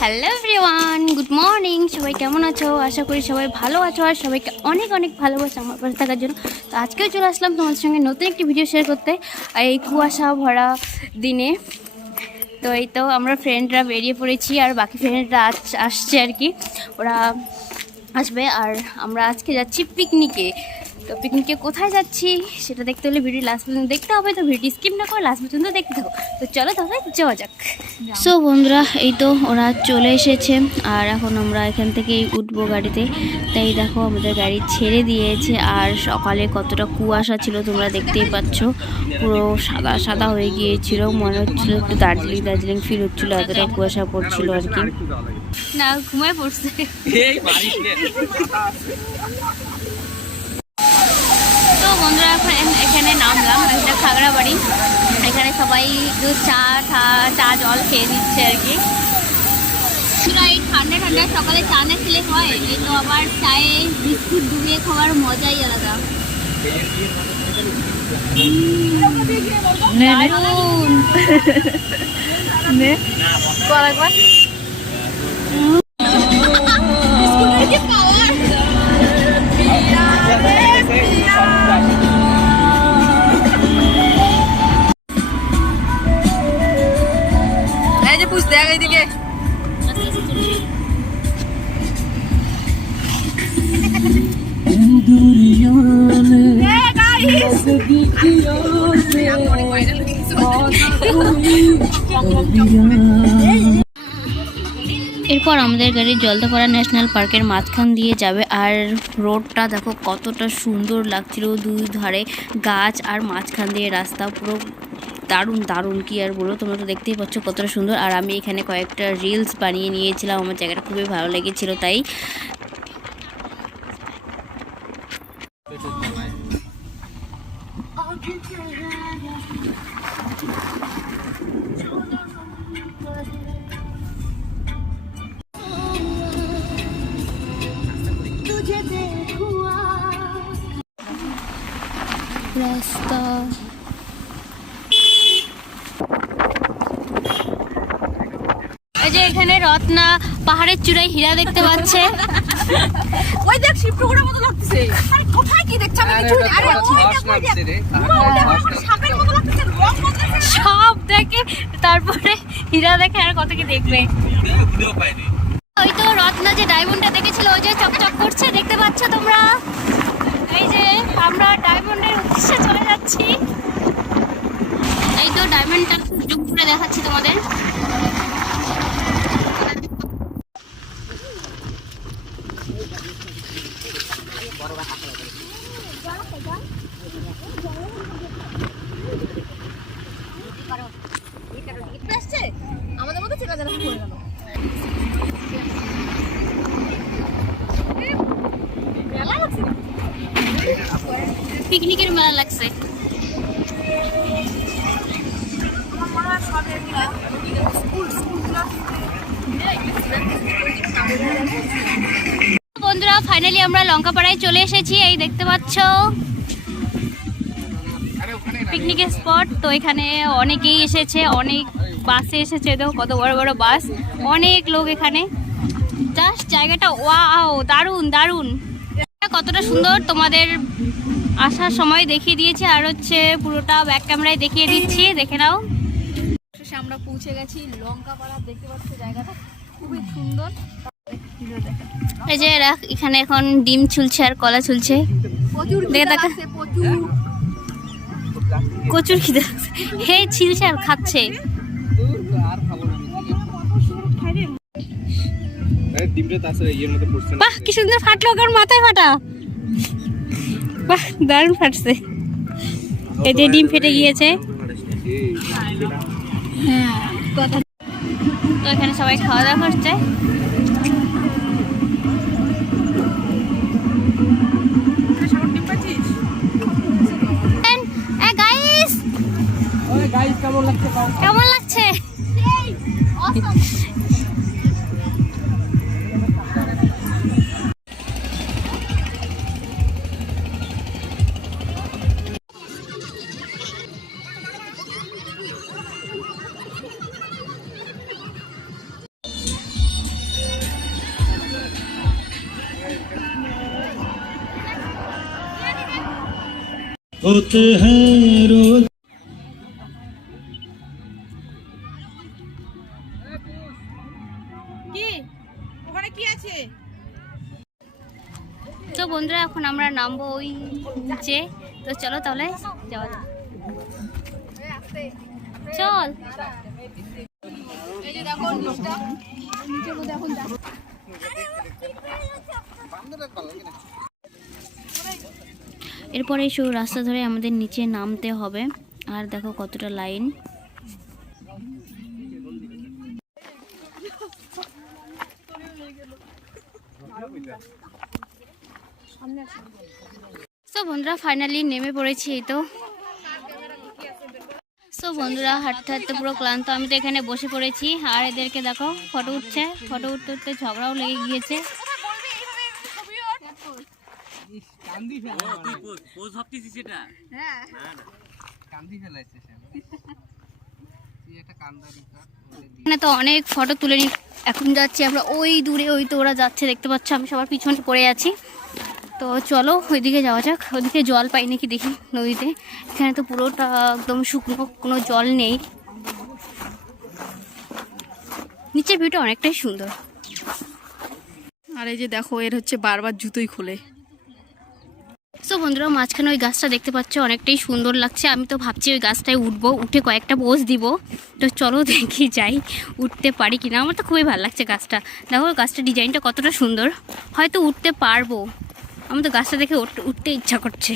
Hello everyone, good morning. সবাই কেমন আছো? আশা করি সবাই ভালো আছো আর সবাইকে অনেক অনেক ভালোবাসা আমার পাশে থাকার জন্য। তো আজকেও চলে আসলাম তোমাদের সঙ্গে নতুন একটি ভিডিও শেয়ার করতে এই কুয়াশা ভরা দিনে। তো এই তো আমরা ফ্রেন্ডরা বেরিয়ে পড়েছি আর বাকি ফ্রেন্ডরা আসছে আর কি, ওরা আসবে। আর আমরা আজকে যাচ্ছি পিকনিকে। তো পিকনিকে কোথায় যাচ্ছি সেটা দেখতে হলে ভিডিও লাস্ট পর্যন্ত দেখতে হবে। তো ভিডিও স্কিপ না করে লাস্ট পর্যন্ত দেখতে থাকো। তো চলো তাহলে যাওয়া যাক। সো বন্ধুরা, এই তো ওরা চলে এসেছে আর এখন আমরা এখান থেকেই উঠবো গাড়িতে। তাই দেখো আমাদের গাড়ি ছেড়ে দিয়েছে। আর সকালে কতটা কুয়াশা ছিল তোমরা দেখতেই পাচ্ছ, পুরো সাদা সাদা হয়ে গিয়েছিল, মনে হচ্ছিল একটু দার্জিলিং ফিল হচ্ছিল, এতটা কুয়াশা পড়ছিল আর কি। না ঘুমায় পড়ছে। তো বন্ধুরা এখন এখানে নামলাম, একটা খাগড়াবাড়ি। এখানে সবাই চা জল খেয়ে দিচ্ছে আর কি। এই ঠান্ডা ঠান্ডা সকালে চা না খেলে হয়, এই তো আবার চায়ে বিস্কুট ডুবিয়ে খাওয়ার মজাই আলাদা। এইদিকে এরপর আমাদের গাড়ি জলদাপাড়া ন্যাশনাল পার্কের মাঝখান দিয়ে যাবে। আর রোডটা দেখো কতটা সুন্দর লাগছিল, দুই ধারে গাছ আর মাঝখান দিয়ে রাস্তা, পুরো দারুণ দারুণ কি আর বলো, তোমরা তো দেখতেই পাচ্ছ কতটা সুন্দর। আর আমি এখানে কয়েকটা রিলস বানিয়ে নিয়েছিলাম, আমার জায়গাটা খুবই ভালো লেগেছিল তাই। রাস্তা এই যে এখানে রত্না পাহাড়ের চূড়ায় হীরা দেখতে পাচ্ছে। ওই দেখ শিবপুকুরের মতো লাগতেছে। আরে কোথায় কি দেখছ? আমি কিছু আরে ওই দেখ সাপের মতো লাগতেছে, রং বদলাচ্ছে। সব দেখে তারপরে হীরা দেখে আর কত কি দেখবে। ওই তো রত্না যে ডায়মন্ডটা দেখেছিল, ওই যে চকচক করছে, দেখতে পাচ্ছ তোমরা? এই যে আমরা ডায়মন্ডের উদ্দেশ্যে চলে যাচ্ছি। এই তো ডায়মন্ডটা জুম করে দেখাচ্ছি তোমাদের। আমাদের মতো চেলা চেলা করে গেল। পিকনিকের মেলা লাগছে। বন্ধুরা ফাইনালি আমরা লঙ্কাপাড়ায় চলে এসেছি, এই দেখতে পাচ্ছ পিকনিকের স্পট। তো এখানে অনেকেই এসেছে, অনেক বাসে এসেছে, দেখো কত বড় বড় বাস, অনেক লোক এখানে। জাস্ট জায়গাটা ওয়াও, দারুণ দারুণ, কতটা সুন্দর তোমাদের আসার সময় দেখিয়ে দিয়েছি, আর হচ্ছে পুরোটা ব্যাক ক্যামেরায় দেখিয়ে দিচ্ছি, দেখে নাও। আমরা পৌঁছে গেছি লঙ্কাপাড়া, দেখতে পাচ্ছ জায়গাটা খুবই সুন্দর। এই যে এখানে এখন ডিম ছুলছে আর কলা ছুলছে, দেখে দেখা কচুর খিদে হে ছিলছে আর খাচ্ছে। বাহ কি সুন্দর ফাটলো, ওর মাথায় ফাটা, বাহ দারুণ ফাটছে। এই যে ডিম ফেটে গিয়েছে। তো এখানে সবাই খাওয়া দাওয়া করছে। কেমন লাগছে? होते हैं रोज। কি ওখানে কি আছে? তো বন্ধুরা এখন আমরা নামবো ওই নিচে। তো চলো তাহলে যাওয়া যাক। চল। এই যে দেখো নিচটা, নিচের মধ্যে এখন দেখো। এরপরে এই সরু রাস্তা ধরে আমাদের নিচে নামতে হবে। আর দেখো কতটা লাইন। তো বন্ধুরা ফাইনালি নেমে পড়েছি। এই তো বন্ধুরা হাঁটতে হাঁটতে পুরো ক্লান্ত। আমি তো এখানে বসে পড়েছি আর এদেরকে দেখো ফটো উঠছে। ফটো উঠতে উঠতে ঝগড়াও লেগে গিয়েছে। এখানে তো অনেক ফটো তুলে নি। এখন যাচ্ছি আমরা ওই দূরে, ওই তো ওরা যাচ্ছে দেখতে পাচ্ছ। আমি সবার পিছনে পড়ে আছি। তো চলো ওইদিকে যাওয়া যাক। ওইদিকে জল পাই নাকি দেখি নদীতে। এখানে তো পুরোটা একদম শুকনো, কোনো জল নেই। নিচের ভিউটা অনেকটাই সুন্দর। আর এই যে দেখো এর হচ্ছে বারবার জুতোই খোলে। তো বন্ধুরা মাঝখানে ওই গাছটা দেখতে পাচ্ছ, অনেকটাই সুন্দর লাগছে। আমি তো ভাবছি ওই গাছটায় উঠবো, উঠে কয়েকটা পোজ দিব। তো চলো দেখি যাই উঠতে পারি কিনা। আমার তো খুবই ভালো লাগছে গাছটা। দেখো গাছটা ডিজাইনটা কতটা সুন্দর। হয়তো উঠতে পারবো। আমার তো গাছটা দেখে উঠতে ইচ্ছা করছে।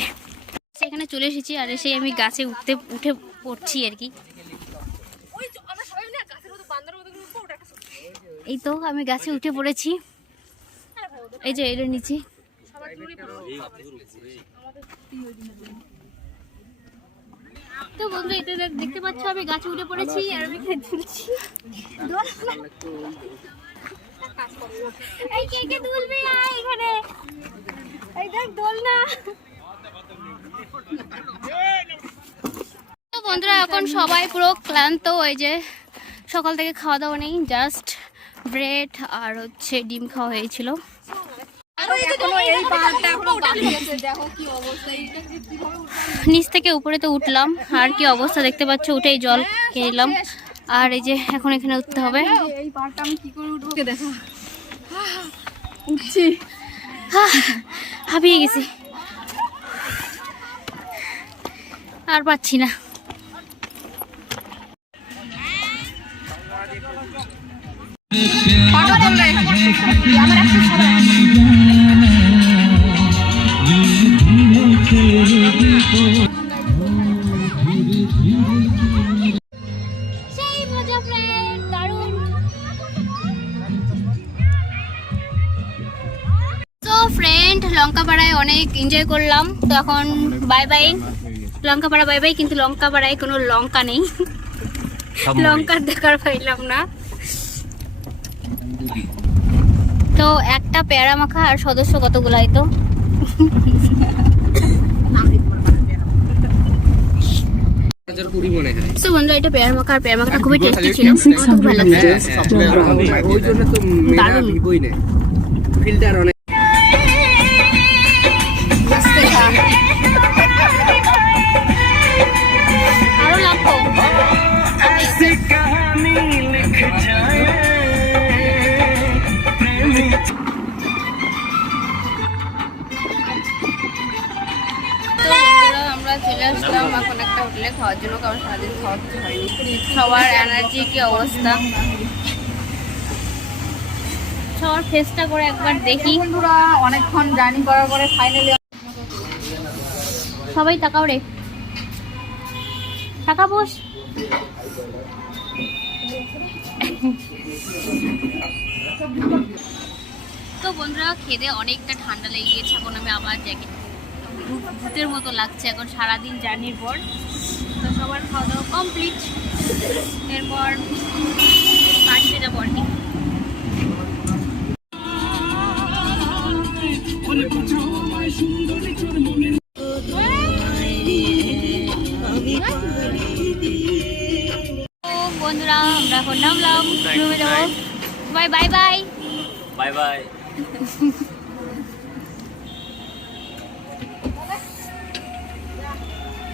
সেখানে চলে এসেছি আর এসে আমি গাছে উঠে পড়ছি আর কি। এই তো আমি গাছে উঠে পড়েছি। এই যে এর নিচে। তো বন্ধু এটা দেখতে পাচ্ছ আমি গাছে উঠে পড়েছি আর আমি এখানে ঝুলছি। এই কে কে দুলবি এখানে? এই দেখ দোলনা। তো বন্ধুরা এখন সবাই পুরো ক্লান্ত। ওই যে সকাল থেকে খাওয়া দাওয়া নেই, জাস্ট ব্রেড আর হচ্ছে ডিম খাওয়া হয়েছিল। নিচ থেকে উপরে তো উঠলাম আর কি অবস্থা দেখতে পাচ্ছ। উঠেই জল খেয়ে নিলাম। আর এই যে এখন এখানে উঠতে হবে। এই পাহাড়টা আমি কি করে উঠবো দেখো। উঠছি, হাঁপিয়ে গেছি আর পাচ্ছি না। সেই মজা ফ্রেন্ড, দারুণ। তো ফ্রেন্ড লঙ্কাপাড়ায় অনেক এনজয় করলাম। তো এখন bye bye. Lankapara bye bye, কিন্তু লঙ্কাপাড়ায় কোনো লঙ্কা নেই। লঙ্কার দেখার পাইলাম না। তো একটা পেয়ারা মাখা আর সদস্য কতগুলাই তো। তো বন্ধুরা এটা পেয়ারা মাখা, আর পেয়ারা মাখাটা খুবই টেস্টি ছিল। খুব ভালো লাগছে। দারুণ। ফিল্টার অনেক আরো লাগবো। আমরা চলে আসলাম এখন একটা হোটেলে খাওয়ার জন্য, কারণ সারাদিন খাওয়া হয়নি। সবার এনার্জি কি অবস্থা, সবার ফেসটা করে একবার দেখি। বন্ধুরা অনেকক্ষণ জার্নি করার পরে ফাইনালি সবাই তাকাও রে, টাকা বস। তো বন্ধুরা খেদে অনেকটা ঠান্ডা লেগে গেছে। এখন আমি আবার জ্যাকেট, ভূতের মতো লাগছে এখন সারাদিন জার্নির পর। তো সবার খাওয়া দাওয়া কমপ্লিট। এরপর বাড়িতে যাবো আর কি। বন্ধুরা আমরা এখন নামলাম, রুমে যাবো। Bye bye bye bye bye.